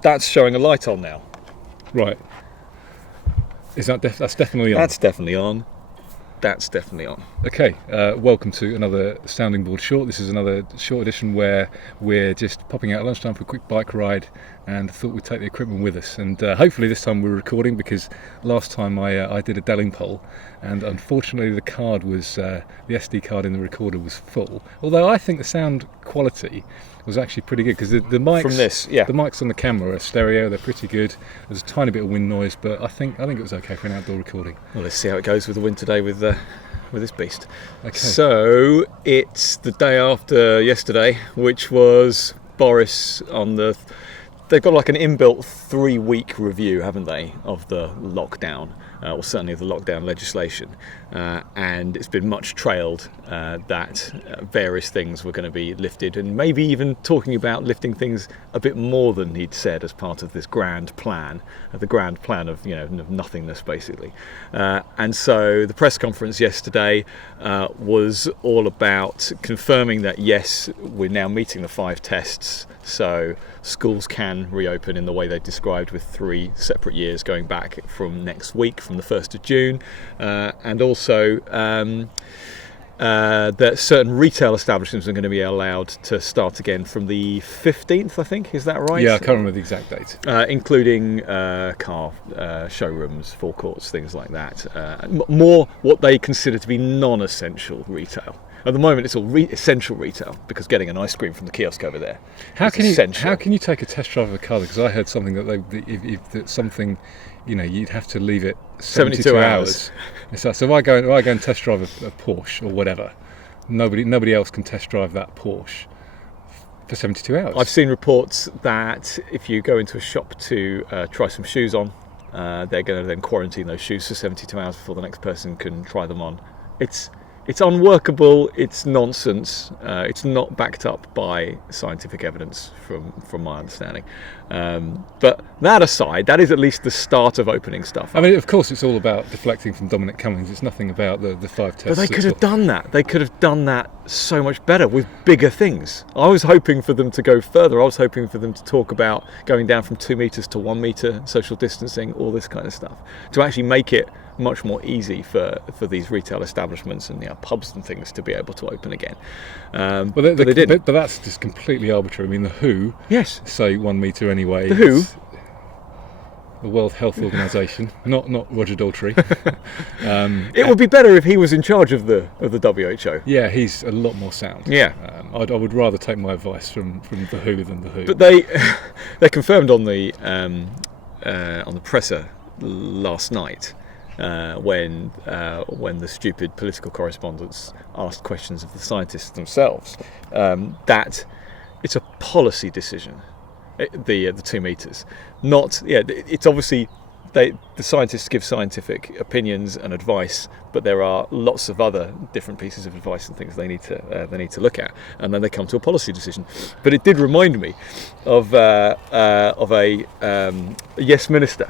That's showing a light on now. Right. Is that's definitely on? That's definitely on. That's definitely on. Okay, welcome to another Sounding Board Short. This is another short edition where we're just popping out at lunchtime for a quick bike ride and thought we'd take the equipment with us. And hopefully this time we're recording, because last time I did a delling poll and unfortunately the card was, the SD card in the recorder was full. Although I think the sound quality was actually pretty good, because the mics From this, yeah. the mics on the camera are stereo, they're pretty good. There's a tiny bit of wind noise, but I think it was okay for an outdoor recording. Well, let's see how it goes with the wind today with this beast. Okay. So it's the day after yesterday, which was Boris on the. They've got like an inbuilt 3-week review, haven't they, of the lockdown, or certainly of the lockdown legislation, and it's been much trailed that various things were going to be lifted, and maybe even talking about lifting things a bit more than he'd said as part of this grand plan, the grand plan of nothingness basically. And so the press conference yesterday was all about confirming that yes, we're now meeting the 5 tests. So schools can reopen in the way they described, with 3 separate years going back from next week, from the 1st of June, and also that certain retail establishments are going to be allowed to start again from the 15th, I think. Is that right? Yeah, I can't remember the exact date. Including car showrooms, forecourts, things like that. More what they consider to be non-essential retail. At the moment, it's all essential retail, because getting an ice cream from the kiosk over there is essential. How can you take a test drive of a car? Because I heard something that you'd have to leave it 72 hours. So if I go and test drive a Porsche or whatever, nobody else can test drive that Porsche for 72 hours. I've seen reports that if you go into a shop to try some shoes on, they're going to then quarantine those shoes for 72 hours before the next person can try them on. It's unworkable, it's nonsense, it's not backed up by scientific evidence from my understanding. But that aside, that is at least the start of opening stuff. I mean, of course, it's all about deflecting from Dominic Cummings. It's nothing about the 5 tests. But they could have done that. They could have done that so much better with bigger things. I was hoping for them to go further. I was hoping for them to talk about going down from 2 meters to 1 meter, social distancing, all this kind of stuff, to actually make it much more easy for these retail establishments and pubs and things to be able to open again. But they didn't. But that's just completely arbitrary. I mean, the WHO say 1 meter anyway. The WHO? The World Health Organization, not Roger Daltrey. It would be better if he was in charge of the WHO. Yeah, he's a lot more sound. Yeah, I would rather take my advice from the WHO than the WHO. But they confirmed on the presser last night, when the stupid political correspondents asked questions of the scientists themselves, that it's a policy decision. The 2 meters, it's obviously the scientists give scientific opinions and advice, but there are lots of other different pieces of advice and things they need to look at, and then they come to a policy decision. But it did remind me of a Yes Minister,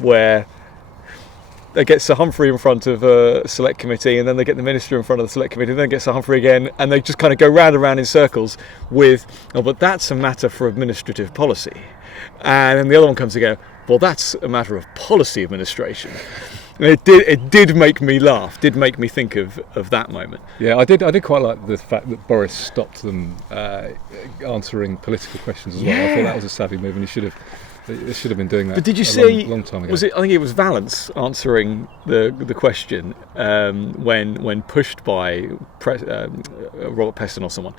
where they get Sir Humphrey in front of a select committee, and then they get the minister in front of the select committee, and then get Sir Humphrey again, and they just kind of go round and round in circles with, but that's a matter for administrative policy. And then the other one comes and goes, well, that's a matter of policy administration. And it did make me laugh, did make me think of that moment. Yeah, I did quite like the fact that Boris stopped them answering political questions as well. Yeah. I thought that was a savvy move, and They should have been doing that. But did you see? Long time ago. I think it was Valence answering the question when pushed by Robert Peston or someone.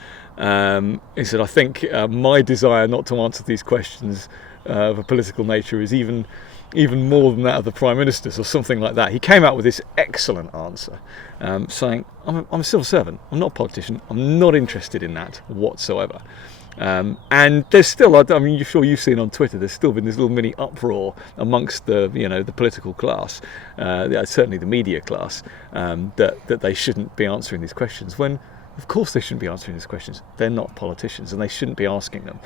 He said, "I think my desire not to answer these questions of a political nature is even more than that of the Prime Minister's," or something like that. He came out with this excellent answer, saying, "I'm a civil servant. I'm not a politician. I'm not interested in that whatsoever." And there's still, I mean, you're sure you've seen on Twitter, there's still been this little mini uproar amongst the political class, certainly the media class, that they shouldn't be answering these questions, when of course they shouldn't be answering these questions. They're not politicians and they shouldn't be asking them.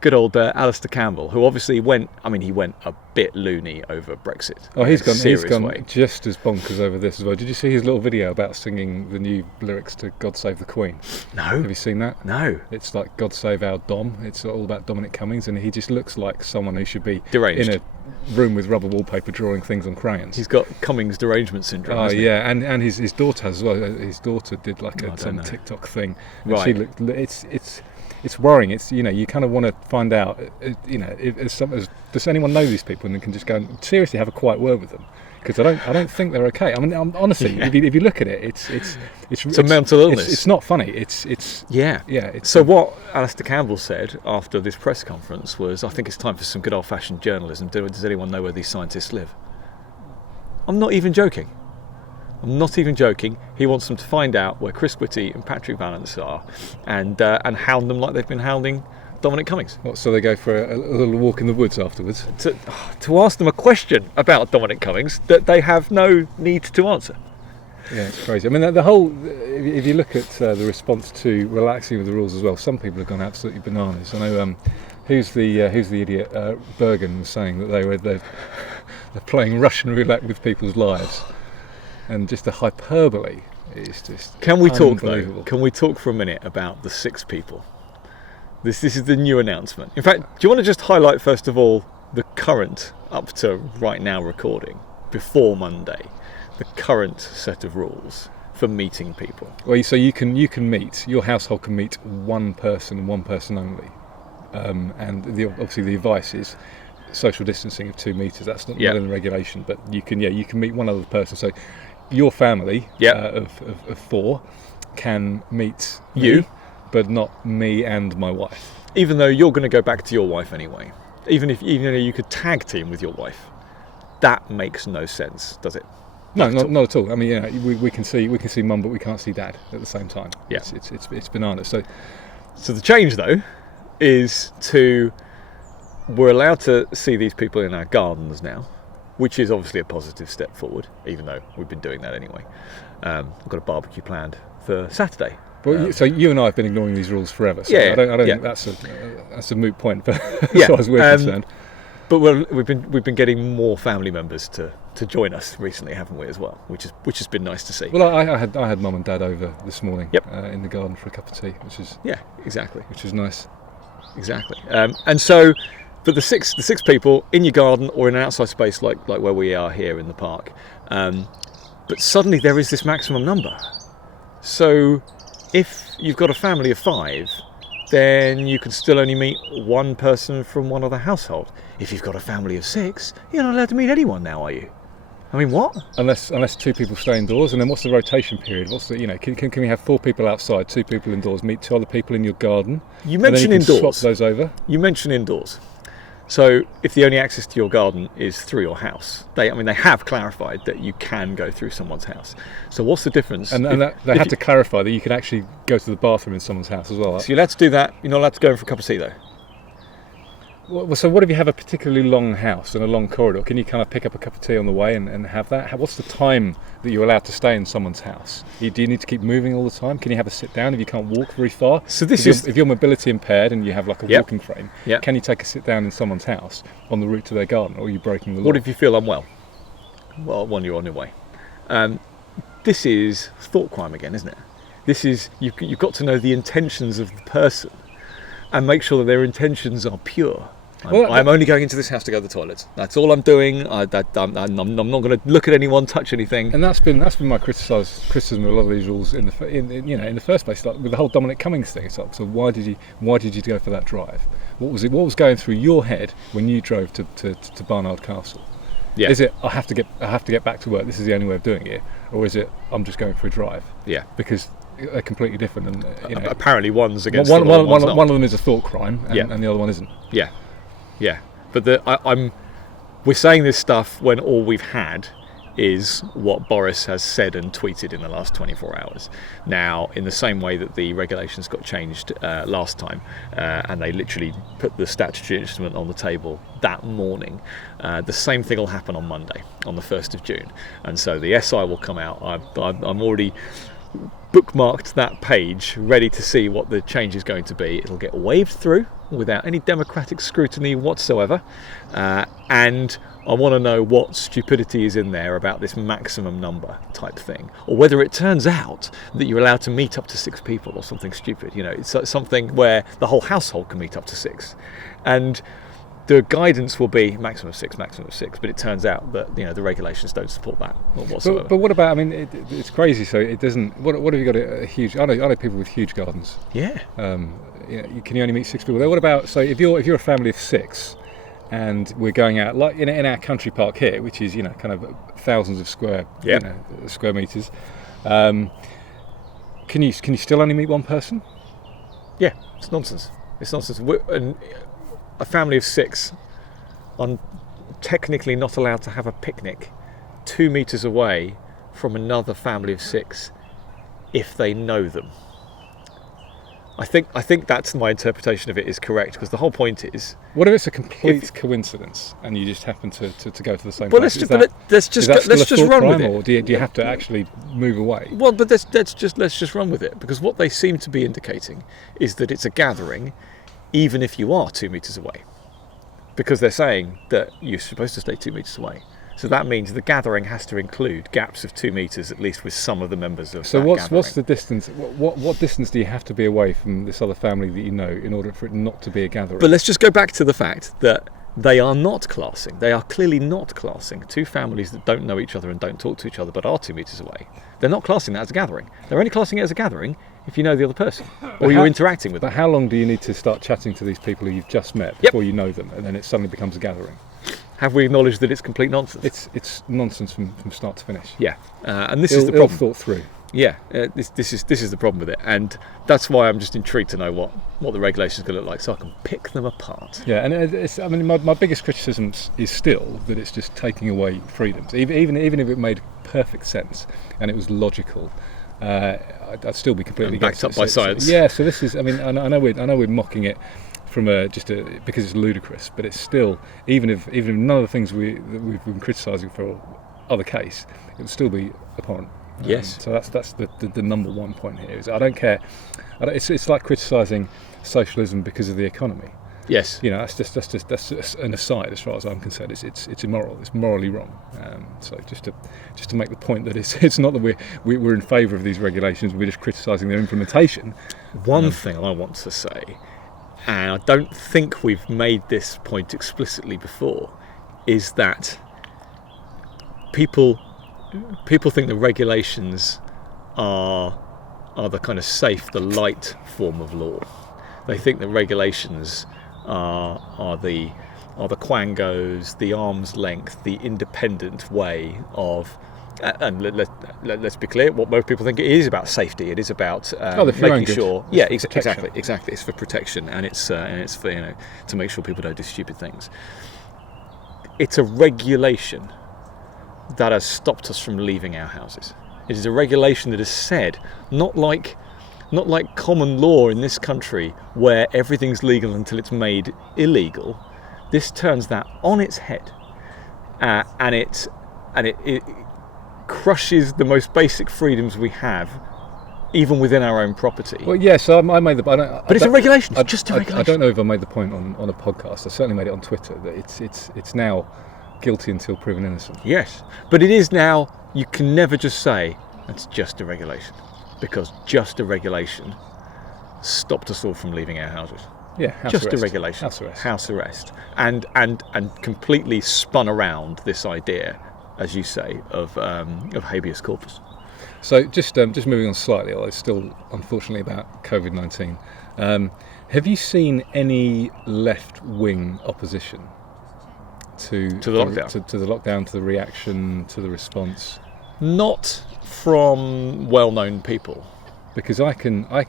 good old Alistair Campbell, who obviously went a bit loony over Brexit. Oh, he's gone way. just as bonkers over this as well. Did you see his little video about singing the new lyrics to God Save the Queen? No. Have you seen that? No. It's like God Save Our Dom. It's all about Dominic Cummings, and he just looks like someone who should be deranged in a room with rubber wallpaper drawing things on crayons. He's got Cummings derangement syndrome. Oh yeah, and his daughter has as well. His daughter did like some TikTok thing. And right. She looked. It's worrying. It's you kind of want to find out. Does anyone know these people and then can just go and seriously have a quiet word with them? Because I don't think they're okay. I mean, honestly, if you look at it, it's a mental illness. It's not funny. It's So what Alistair Campbell said after this press conference was, I think it's time for some good old-fashioned journalism. Does anyone know where these scientists live? I'm not even joking. He wants them to find out where Chris Whitty and Patrick Vallance are, and hound them like they've been hounding Dominic Cummings. What, so they go for a little walk in the woods afterwards? To ask them a question about Dominic Cummings that they have no need to answer. Yeah, it's crazy. I mean, the whole. If you look at the response to relaxing with the rules as well, some people have gone absolutely bananas. I know. Who's the idiot? Bergen was saying that they're playing Russian roulette with people's lives. And just the hyperbole is just Can we talk unbelievable. though? Can we talk for a minute about the 6 people? This is the new announcement. In fact, do you want to just highlight first of all the current, up to right now recording, before Monday, the current set of rules for meeting people? Well, so you can meet, your household can meet one person and one person only, and obviously the advice is social distancing of 2 metres. That's not in the regulation, but you can meet one other person. So your family of 4 can meet you, but not me and my wife. Even though you're going to go back to your wife anyway. Even if you could tag team with your wife, that makes no sense, does it? No, not at all. I mean, we can see mum, but we can't see dad at the same time. Yeah, it's bananas. So the change though is we're allowed to see these people in our gardens now, which is obviously a positive step forward, even though we've been doing that anyway. I've got a barbecue planned for Saturday. Well, so you and I have been ignoring these rules forever. So I don't think that's a moot point, as far as we're concerned. But we've been getting more family members to join us recently, haven't we, as well? Which has been nice to see. Well, I had mum and dad over this morning in the garden for a cup of tea, which is which is nice. Exactly. And so. But the six people in your garden or in an outside space like where we are here in the park, but suddenly there is this maximum number. So if you've got a family of 5, then you can still only meet one person from one other household. If you've got a family of 6, you're not allowed to meet anyone now, are you? I mean, what? Unless 2 people stay indoors, and then what's the rotation period? What's the can we have 4 people outside, 2 people indoors, meet 2 other people in your garden? You mentioned indoors. Swap those over. You mentioned indoors. So if the only access to your garden is through your house, they have clarified that you can go through someone's house. So what's the difference? And they had to clarify that you can actually go to the bathroom in someone's house as well. So you're allowed to do that. You're not allowed to go in for a cup of tea though. Well, so what if you have a particularly long house and a long corridor? Can you kind of pick up a cup of tea on the way and have that? What's the time that you're allowed to stay in someone's house? Do you need to keep moving all the time? Can you have a sit down if you can't walk very far? So if you're mobility impaired and you have like a walking frame, can you take a sit down in someone's house on the route to their garden, or are you breaking the law? What if you feel unwell? Well, when you're on your way. This is thought crime again, isn't it? This is you've got to know the intentions of the person and make sure that their intentions are pure. I'm only going into this house to go to the toilet. That's all I'm doing. I'm not going to look at anyone, touch anything. And that's been my criticism of a lot of these rules in the first place. Like with the whole Dominic Cummings thing, it's like, so why did you go for that drive? What was going through your head when you drove to Barnard Castle? Yeah. Is it I have to get back to work? This is the only way of doing it, or is it I'm just going for a drive? Yeah. Because they're completely different, and apparently one's against the law, one of them is a thought crime, and the other one isn't. Yeah. Yeah, but we're saying this stuff when all we've had is what Boris has said and tweeted in the last 24 hours. Now, in the same way that the regulations got changed last time, and they literally put the statutory instrument on the table that morning, the same thing will happen on Monday, on the 1st of June. And so the SI will come out. I'm already bookmarked that page, ready to see what the change is going to be. It'll get waved through without any democratic scrutiny whatsoever, and I want to know what stupidity is in there about this maximum number type thing, or whether it turns out that you're allowed to meet up to 6 people or something stupid. It's something where the whole household can meet up to 6, and the guidance will be maximum of 6, but it turns out that the regulations don't support that whatsoever. But what about? I mean, it's crazy. So it doesn't. What have you got? A huge? I know people with huge gardens. Yeah. Can you only meet 6 people there? What about? So if you're a family of 6, and we're going out like in our country park here, which is kind of thousands of square meters. Can you still only meet one person? Yeah, it's nonsense. A family of 6 are technically not allowed to have a picnic 2 meters away from another family of 6 if they know them. I think that's my interpretation of it is correct, because the whole point is, what if it's a complete coincidence and you just happen to go to the same well, place? Let's just run with it. Or do you have to actually move away? Well, but let's just run with it, because what they seem to be indicating is that it's a gathering even if you are 2 meters away, because they're saying that you're supposed to stay 2 meters away. So that means the gathering has to include gaps of 2 meters at least with some of the members of that gathering. So what's the distance? What distance do you have to be away from this other family that you know in order for it not to be a gathering? But let's just go back to the fact that they are not classing. They are clearly not classing 2 families that don't know each other and don't talk to each other but are 2 meters away. They're not classing that as a gathering. They're only classing it as a gathering if you know the other person or you're interacting with them. But how long do you need to start chatting to these people who you've just met before you know them, and then it suddenly becomes a gathering? Have we acknowledged that it's complete nonsense? It's nonsense from start to finish. Yeah, and this is the problem. Thought through. Yeah, this is the problem with it, and that's why I'm just intrigued to know what the regulations are going to look like, so I can pick them apart. Yeah, and my biggest criticism is still that it's just taking away freedoms. Even if it made perfect sense and it was logical, I'd still be completely backed up by science. Yeah, so this is. I mean, I know we're mocking it from because it's ludicrous, but it's still, even if none of the things we've been criticising for are the case, it would still be abhorrent. Yes. So that's the number one point here. Is I don't care. It's like criticising socialism because of the economy. Yes. That's just an aside as far as I'm concerned. It's immoral. It's morally wrong. So just to make the point that it's not that we're in favour of these regulations. We're just criticising their implementation. One thing I want to say, and I don't think we've made this point explicitly before, is that people think the regulations are the kind of safe, the light form of law. They think that regulations are the quangos, the arm's length, the independent way of. And let's be clear, what most people think it is about safety. It is about making sure. Yeah, exactly. It's for protection, and it's for to make sure people don't do stupid things. It's a regulation that has stopped us from leaving our houses. It is a regulation that has said, not like common law in this country where everything's legal until it's made illegal. This turns that on its head, and it crushes the most basic freedoms we have, even within our own property. Well, yes, I made the. But it's a regulation. It's just a regulation. I don't know if I made the point on a podcast. I certainly made it on Twitter that it's now guilty until proven innocent. Yes, but it is now. You can never just say it's just a regulation, because just a regulation stopped us all from leaving our houses. Yeah, a regulation. House arrest, and completely spun around this idea, as you say, of habeas corpus. So just moving on slightly, although still unfortunately about COVID-19. Have you seen any left-wing opposition to the lockdown? To the lockdown, to the reaction, to the response? Not from well-known people. Because I'm I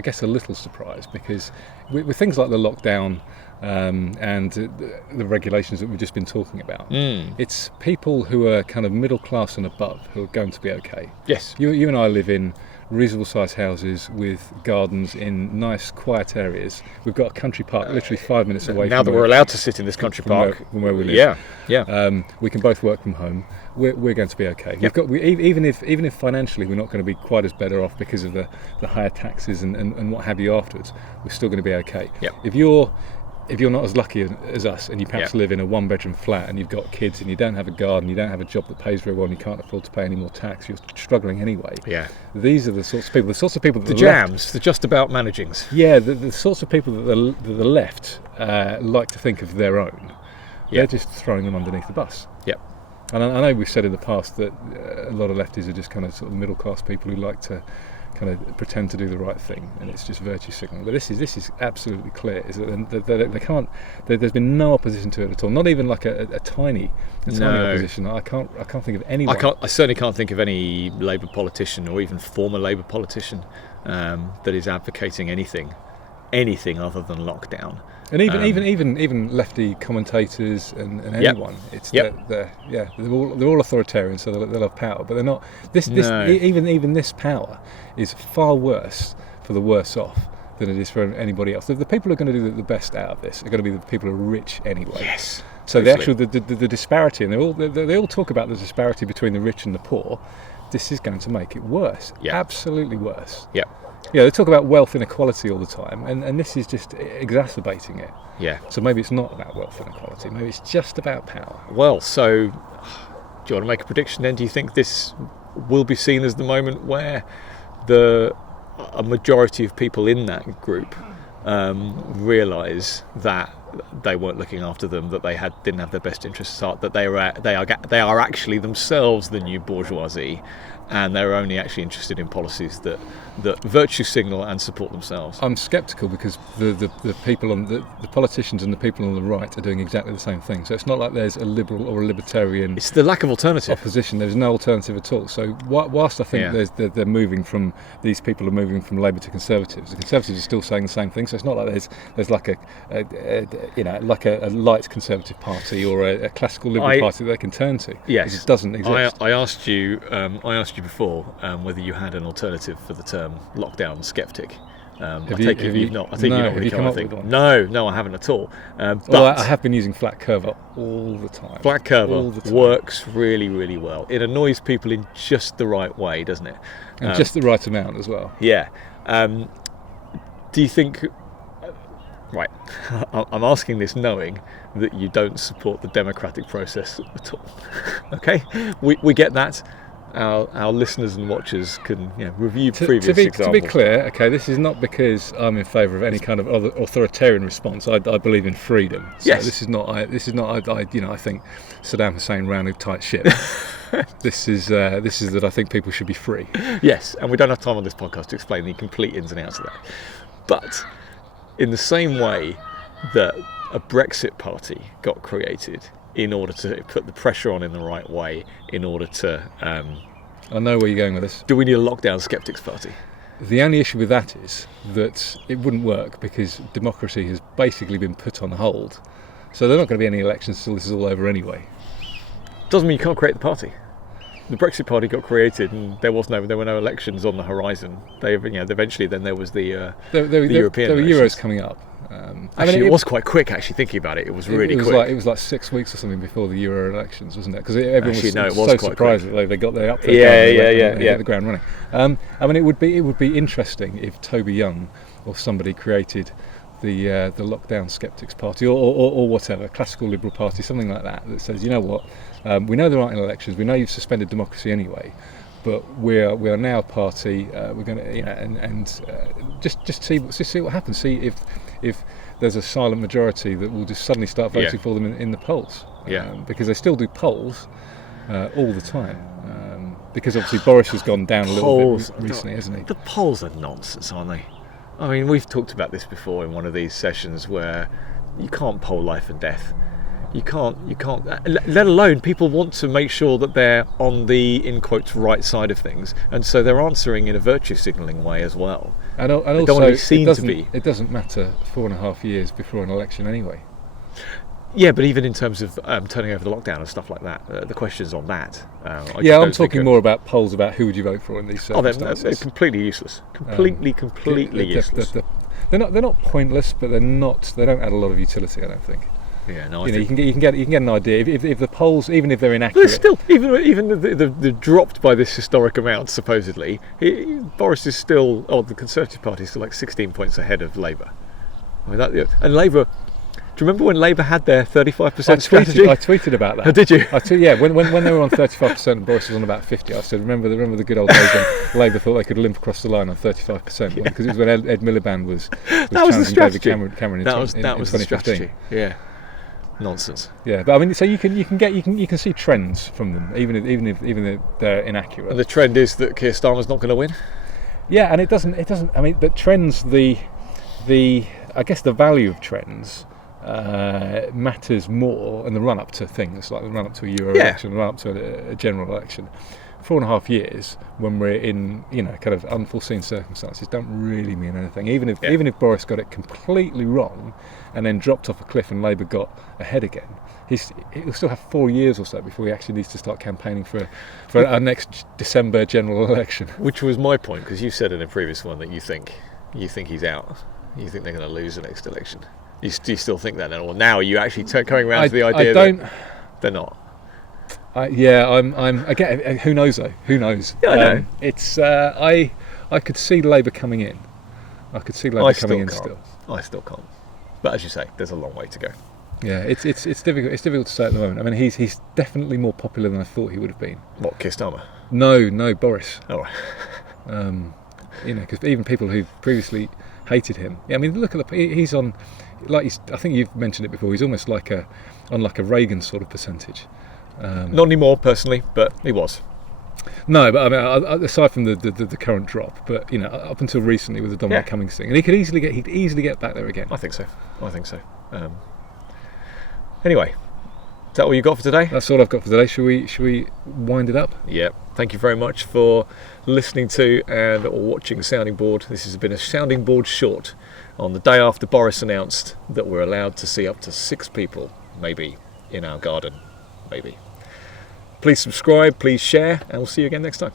guess a little surprised, because with things like the lockdown and the regulations that we've just been talking about, it's people who are kind of middle class and above who are going to be okay. Yes. You and I live in reasonable sized houses with gardens in nice quiet areas. We've got a country park literally 5 minutes away. Now that we're allowed to sit in this country park, from where we live. Yeah. We can both work from home. We're going to be okay. Even if financially we're not going to be quite as better off because of the higher taxes and what have you afterwards, we're still going to be okay. Yep. If you're not as lucky as us, and you perhaps live in a one-bedroom flat, and you've got kids, and you don't have a garden, you don't have a job that pays very well, and you can't afford to pay any more tax, you're struggling anyway. Yeah. These are the sorts of people that the jams, the just about managings. Yeah, the sorts of people that the left like to think of their own. They're just throwing them underneath the bus. Yep. And I know we've said in the past that a lot of lefties are just kind of sort of middle-class people who like to kind of pretend to do the right thing, and it's just virtue signaling. But this is absolutely clear. Is that they can't? There's been no opposition to it at all. Not even like a tiny opposition. I can't think of anyone. I certainly can't think of any Labour politician or even former Labour politician that is advocating anything other than lockdown. And even lefty commentators and anyone, they're all authoritarian, so they'll have power, but they're not. Even this power is far worse for the worse off than it is for anybody else. The people who are going to do the best out of this are going to be the people who are rich anyway. Yes. So the disparity, and they all talk about the disparity between the rich and the poor. This is going to make it worse. Yeah. Absolutely worse. Yeah. Yeah, they talk about wealth inequality all the time, and this is just exacerbating it. Yeah. So maybe it's not about wealth inequality, maybe it's just about power. Well, so do you want to make a prediction then? Do you think this will be seen as the moment where a majority of people in that group realise that they weren't looking after them, that they didn't have their best interests at heart, that they are actually themselves the new bourgeoisie, and they're only actually interested in policies that virtue signal and support themselves? I'm sceptical because the people on the politicians and the people on the right are doing exactly the same thing. So it's not like there's a liberal or a libertarian. It's the lack of alternative. Opposition. There's no alternative at all. So whilst I think they're moving from, these people are moving from Labour to Conservatives, the Conservatives are still saying the same thing. So it's not like there's like a light Conservative party or a classical Liberal party that they can turn to. Yes, it doesn't exist. I asked you before whether you had an alternative for the term lockdown skeptic. I think you've not really come up with one. No, I haven't at all. But I have been using flat curver all the time. Flat curver works really, really well. It annoys people in just the right way, doesn't it? And just the right amount as well. Yeah. Do you think? Right, I'm asking this knowing that you don't support the democratic process at all. Okay, we get that. Our listeners and watchers can review previous examples. To be clear, okay, this is not because I'm in favour of any kind of other authoritarian response. I believe in freedom. So yes. This is not. I think Saddam Hussein ran a tight ship. This is that I think people should be free. Yes, and we don't have time on this podcast to explain the complete ins and outs of that. But in the same way that a Brexit party got created in order to put the pressure on in the right way, in order to... I know where you're going with this. Do we need a lockdown skeptics party? The only issue with that is that it wouldn't work because democracy has basically been put on hold. So there are not going to be any elections until this is all over anyway. Doesn't mean you can't create the party. The Brexit party got created, and there were no elections on the horizon. Eventually, then there was the European. There were Euros coming up. It was quite quick. Actually, thinking about it, it was really quick. It was like 6 weeks or something before the Euro elections, wasn't it? Because everyone was so surprised that they got their up. Hit the ground running. It would be interesting if Toby Young or somebody created the lockdown skeptics party or whatever, classical liberal party, something like that says, you know what, we know there aren't any elections, we know you've suspended democracy anyway, but we are now a party. We're going to just see what happens. See if there's a silent majority that will just suddenly start voting for them in the polls. Because they still do polls all the time. Because obviously Boris has gone down a little bit recently, hasn't he? The polls are nonsense, aren't they? I mean, we've talked about this before in one of these sessions where you can't poll life and death. You can't, let alone people want to make sure that they're on the, in quotes, right side of things. And so they're answering in a virtue signalling way as well. And also, it doesn't matter 4.5 years before an election anyway. Yeah, but even in terms of turning over the lockdown and stuff like that, the questions on that. I'm talking more about polls about who would you vote for in these circumstances. They're completely useless. Completely useless. They're not pointless, but they don't add a lot of utility, I don't think. Yeah, no. You can get an idea if the polls, even if they're inaccurate. They're still even the dropped by this historic amount supposedly. Boris is still, the Conservative Party is still like 16 points ahead of Labour. I mean and Labour. Do you remember when Labour had their 35% strategy? I tweeted about that. Oh, did you? When they were on 35% and Boris was on about 50, I said, remember the good old days when Labour thought they could limp across the line on 35%, because it was when Ed Miliband was challenging David Cameron in 2015. That was the strategy. Yeah. Nonsense. Yeah, but I mean, so you can see trends from them, even if they're inaccurate. And the trend is that Keir Starmer's not going to win. Yeah, and it doesn't. I mean, but trends, I guess the value of trends matters more in the run up to things like the run up to a Euro election, the run up to a general election. 4.5 years when we're in kind of unforeseen circumstances don't really mean anything. Even if Boris got it completely wrong and then dropped off a cliff and Labour got ahead again, he'll still have 4 years or so before he actually needs to start campaigning for our next December general election. Which was my point, because you said in a previous one that you think he's out. You think they're going to lose the next election. Do you still think that, or now are you actually coming around to the idea that they're not? I'm again. Who knows though? Who knows? Yeah, I know. It's I could see Labour coming in. I could see Labour coming in still. I still can't. But as you say, there's a long way to go. Yeah, it's difficult. It's difficult to say at the moment. I mean, he's definitely more popular than I thought he would have been. What, Keir Starmer? No, Boris. Oh. Because even people who previously hated him. Yeah, I mean, look at he's on. I think you've mentioned it before. He's almost on a Reagan sort of percentage. Not anymore, personally, but he was. No, but I mean, aside from the current drop, but up until recently with the Dominic Cummings thing, and he'd easily get back there again. I think so. Anyway, is that all you got for today? That's all I've got for today. Should we wind it up? Yeah. Thank you very much for listening to and or watching Sounding Board. This has been a Sounding Board short on the day after Boris announced that we're allowed to see up to 6 people, maybe, in our garden. Maybe. Please subscribe, please share, and we'll see you again next time.